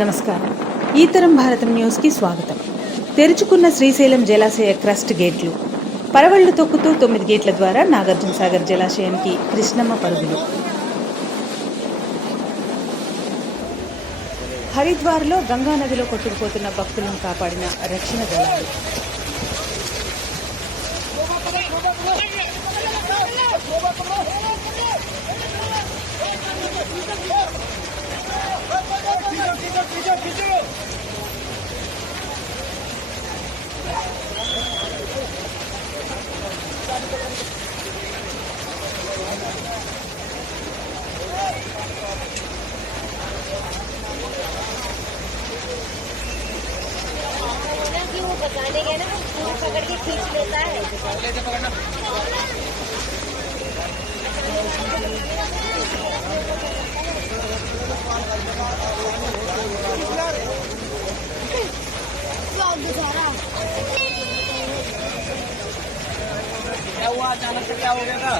నమస్కారం. ఈతరం భారతం న్యూస్కి స్వాగతం. తెరుచుకున్న శ్రీశైలం జలాశయ క్రస్ట్ గేట్లు. పరవళ్లు తొక్కుతూ 9 గేట్ల ద్వారా నాగార్జున సాగర్ జలాశయానికి కృష్ణమ్మ పరుగులు. హరిద్వార్లో గంగానదిలో కొట్టుకుపోతున్న భక్తులను కాపాడిన రక్షణ దళాలు. बचाने गए ना तो पकड़ के खींच लेता है। क्या हुआ अचानक से क्या हो गया था?